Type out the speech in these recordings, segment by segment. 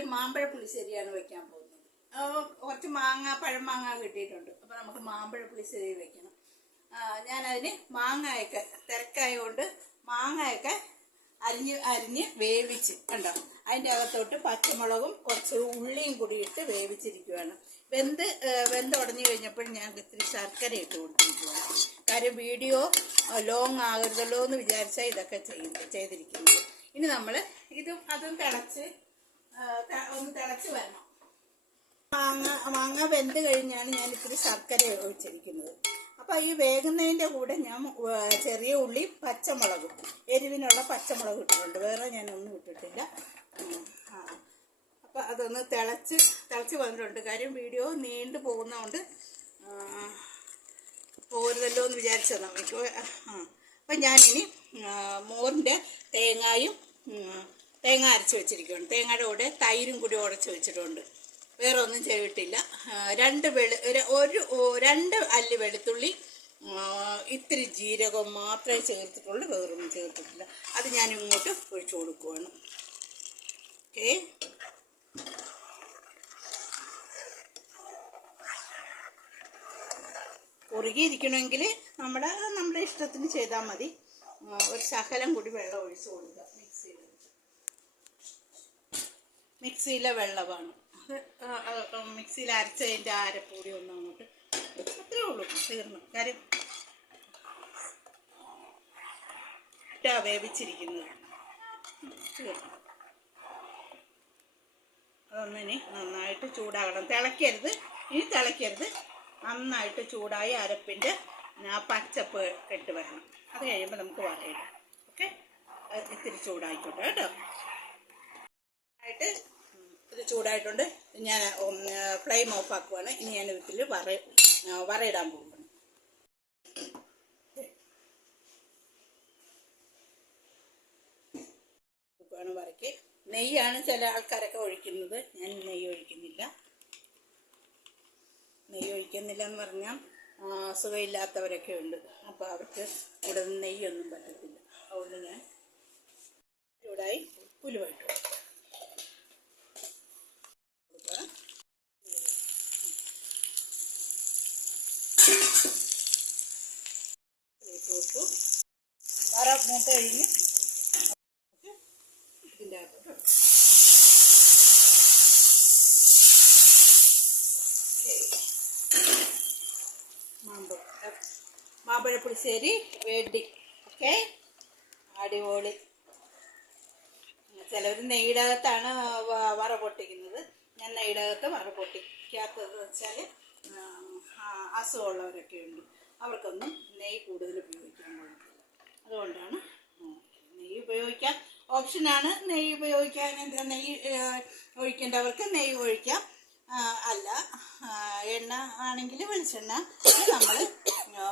ഇന്നൊരു മാമ്പഴ പുളിശ്ശേരിയാണ് വെക്കാൻ പോകുന്നത്. കുറച്ച് മാങ്ങ പഴം മാങ്ങ കിട്ടിയിട്ടുണ്ട്. അപ്പൊ നമുക്ക് മാമ്പഴ പുളിശ്ശേരി വെക്കണം. ഞാനതിന് മാങ്ങയൊക്കെ തിരക്കായതുകൊണ്ട് മാങ്ങയൊക്കെ അരിഞ്ഞ് അരിഞ്ഞ് വേവിച്ച് കണ്ടോ? അതിന്റെ അകത്തോട്ട് പച്ചമുളകും കുറച്ച് ഉള്ളിയും കൂടി ഇട്ട് വേവിച്ചിരിക്കുകയാണ് വെന്ത് വെന്ത് ഉടഞ്ഞു കഴിഞ്ഞപ്പോൾ ഞാൻ ഇത്തിരി ശർക്കര ഇട്ട് കൊടുത്തിരിക്കുകയാണ് കാര്യം വീഡിയോ ലോങ് ആകരുതല്ലോ എന്ന് വിചാരിച്ചാൽ ഇതൊക്കെ ചെയ്ത് ചെയ്തിരിക്കുന്നത്. ഇനി നമ്മൾ ഇതും അതും തിളച്ച് ഒന്ന് തിളച്ച് വരണം. മാങ്ങ മാങ്ങ വെന്ത് കഴിഞ്ഞാണ് ഞാൻ ഇത്തിരി ശർക്കര ഒഴിച്ചിരിക്കുന്നത്. അപ്പോൾ ഈ വേകുന്നതിന്റെ കൂടെ ഞാൻ ചെറിയ ഉള്ളി പച്ചമുളകും എരിവിനുള്ള പച്ചമുളക് ഇട്ടിട്ടുണ്ട്. വേറെ ഞാൻ ഒന്നും ഇട്ടിട്ടില്ല അപ്പൊ അതൊന്ന് തിളച്ച് തിളച്ച് വന്നിട്ടുണ്ട്. കാര്യം വീഡിയോ നീണ്ടു പോകുന്നതുകൊണ്ട് പോരുതല്ലോ എന്ന് വിചാരിച്ചത്. നമുക്ക് അപ്പൊ അപ്പം ഞാനിനി മോറിന്റെ തേങ്ങായും തേങ്ങ അരച്ച് വെച്ചിരിക്കുകയാണ് തേങ്ങയുടെ കൂടെ തൈരും കൂടി ഉടച്ച് വെച്ചിട്ടുണ്ട്. വേറെ ഒന്നും ചെയ്തിട്ടില്ല രണ്ട് വെളു ഒരു- രണ്ട് അല്ലി വെളുത്തുള്ളി ഇത്തിരി ജീരകം മാത്രമേ ചേർത്തിട്ടുള്ളൂ. വേറെ ഒന്നും ചേർത്തിട്ടില്ല. അത് ഞാൻ ഇങ്ങോട്ട് ഒഴിച്ചു കൊടുക്കുവാണ്. ഓക്കേ. കുറുകിയിരിക്കണമെങ്കിൽ നമ്മുടെ നമ്മുടെ ഇഷ്ടത്തിന് ചെയ്താൽ മതി. ഒരു ശകലം കൂടി വെള്ളം ഒഴിച്ച് കൊടുക്കുക മിക്സ് മിക്സിയിൽ. മിക്സിയിലെ വെള്ളമാണ്. മിക്സിയിൽ അരച്ചതിന്റെ ആരപ്പൂടി ഒന്നും അങ്ങോട്ട് അത്രേ ഉള്ളൂ തീർന്നു. കാര്യം ഇട്ടാ വേവിച്ചിരിക്കുന്നത്. തീർന്നു. അതൊന്നിനി നന്നായിട്ട് ചൂടാകണം. തിളയ്ക്കരുത് ഇനി തിളയ്ക്കരുത്. നന്നായിട്ട് ചൂടായി അരപ്പിന്റെ ആ പച്ചപ്പ് ഇട്ട് വരണം. അത് കഴിയുമ്പോൾ നമുക്ക് വറയിടാം. ഓക്കെ? ഇത്തിരി ചൂടായിക്കോട്ടെ കേട്ടോ. ചൂടായിട്ടുണ്ട്. ഞാൻ ഫ്ലെയിം ഓഫ് ആക്കുവാണ്. ഇനി ഞാൻ ഇതിൽ വറ വറയിടാൻ പോകുന്നു. ആണ് വറയ്ക്ക്. നെയ്യാണ് ചില ആൾക്കാരൊക്കെ ഒഴിക്കുന്നത്. ഞാൻ നെയ്യ് ഒഴിക്കുന്നില്ല. നെയ്യ് ഒഴിക്കുന്നില്ല എന്ന് പറഞ്ഞാൽ സുഖമില്ലാത്തവരൊക്കെ ഉണ്ട്. അപ്പോൾ അവർക്ക് ഇവിടെ നെയ്യൊന്നും പറ്റത്തില്ല. അതുകൊണ്ട് ഞാൻ ചൂടായി കൊടുക്കുക ഇട്ട് വറ മൂത്ത കഴിഞ്ഞ് ഇതിന്റെ അകത്തോട്ട് ഇടും. മാമ്പഴ മാമ്പഴ പുളിശ്ശേരി വേണ്ടി. ഓക്കെ? അടിപൊളി. ചിലവർ നെയ്യിടകത്താണ് വറ പൊട്ടിക്കുന്നത്. ഞാൻ നെയ്യിടകത്ത് വറ പൊട്ടിക്കാത്തത് വെച്ചാൽ അസുഖമുള്ളവരൊക്കെ ഉണ്ട്. അവർക്കൊന്നും നെയ്യ് കൂടുതൽ ഉപയോഗിക്കാൻ പാടില്ല. അതുകൊണ്ടാണ് നെയ്യ് ഉപയോഗിക്കാം. ഓപ്ഷനാണ് നെയ്യ് ഉപയോഗിക്കാൻ നെയ്യ് ഒഴിക്കേണ്ടവർക്ക് നെയ്യ് ഒഴിക്കാം. അല്ല എണ്ണ ആണെങ്കിൽ വെളിച്ചെണ്ണ നമ്മൾ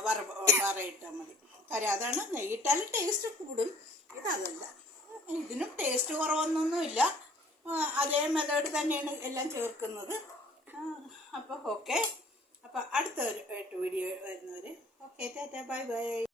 വറ വറയിട്ടാൽ മതി. കാര്യം അതാണ് നെയ്യിട്ടാൽ ടേസ്റ്റ് കൂടും. ഇതല്ല. ഇതിനും ടേസ്റ്റ് കുറവൊന്നൊന്നുമില്ല. അതേ മെത്തേഡ് തന്നെയാണ് എല്ലാം ചേർക്കുന്നത്. അപ്പോൾ ഓക്കെ അപ്പോൾ അടുത്ത ഒരു വീഡിയോ വരുന്നവർ ഓക്കെ ടാറ്റ ബൈ ബൈ